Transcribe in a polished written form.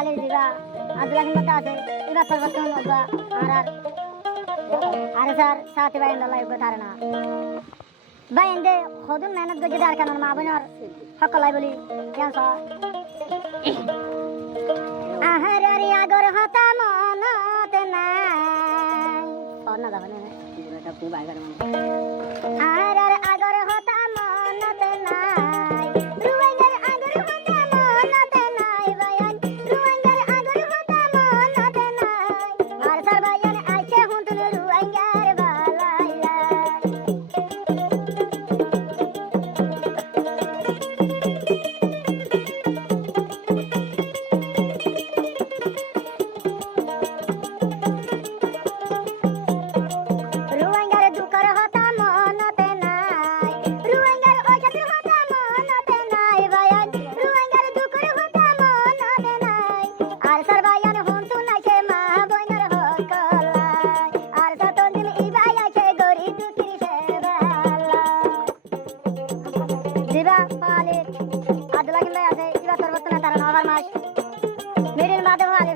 পালি দিবা আদুলা কিন্তু আছে এবার পরিবর্তন হবে আর আরে স্যার সাথে বাইন্দা লাগবে তার না বাইন্দে খদুন মেহনত করে যদি আর কেন মা বোনের সকলাই বলি কেন আহার আগর হতা মনত নাই পড়না যাবে না আহার আগর হতা মনত নাই রুয়াঙ্গার আগর হতা মনত নাই বায়ান রুয়াঙ্গার আগর হতা মনত নাই আর স্যার বায়ান আইছে হুঁতুন রুয়াঙ্গার বালাইলা রুয়াঙ্গার দুকর হতা মনতে নাই রুয়াঙ্গার ওষুধ হতা মনতে নাই বায়ান রুয়াঙ্গার দুকর হতা মনতে নাই আর স্যার বায়ান হুঁতু নাইছে মা বইনার হকলাই আর সতন দিন ইবাই আছে গরি দুকির সেবালা দিবা পালে আদলা কিনলে আছে ইবা তোর বর্তমানে তারা নবার মাস মেরিন বাদে ভালে